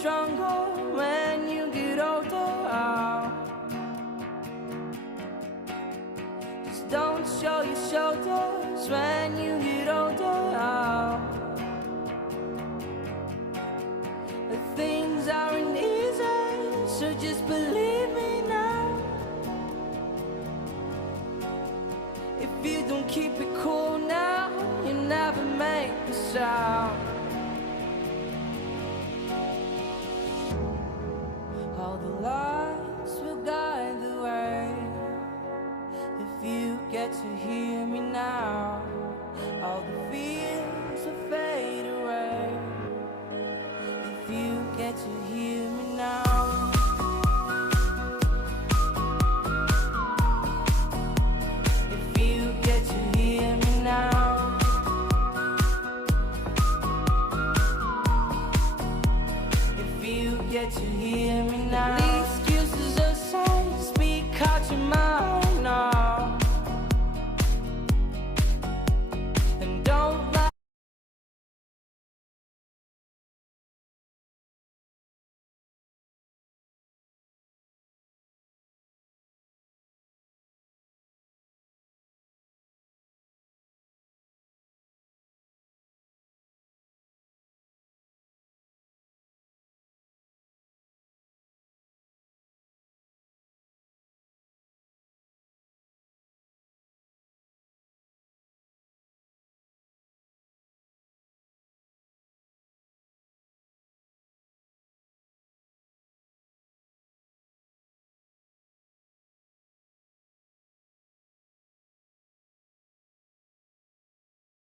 stronger when you get older. Just don't show your shoulders when you get older. Things aren't easy, so just believe me now. If you don't keep it cool now, you never make a sound. All the lies